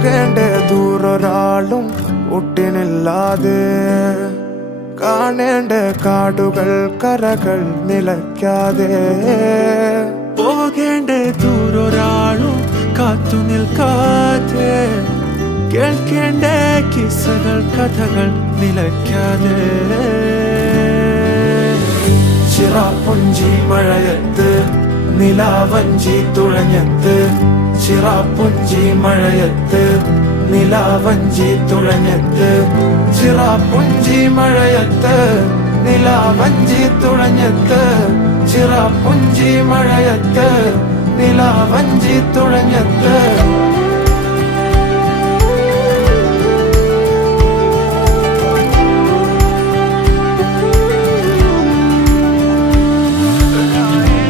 പോകേണ്ട ദൂരൊരാളും ഒട്ടിനില്ലാതെ കാണേണ്ട കാടുകൾ കരകൾ നിലയ്ക്കാതെ പോകേണ്ട ദൂരൊരാളും കാത്തു നിൽക്കാതെ കേൾക്കേണ്ട കിസ്സകൾ കഥകൾ നിലയ്ക്കാതെ ചിറാപ്പുഞ്ചി മഴയത്ത് നിലാവഞ്ചി തുഴഞ്ഞത്ത് ചിറാപ്പുഞ്ചി മഴയത്ത് നിലാവഞ്ചി തുഴഞ്ഞത്ത് ചിറാപ്പുഞ്ചി മഴയത്ത് നിലാവഞ്ചി തുഴഞ്ഞത്ത് ചിറാപ്പുഞ്ചി മഴയത്ത് നിലാവഞ്ചി തുഴഞ്ഞത്ത്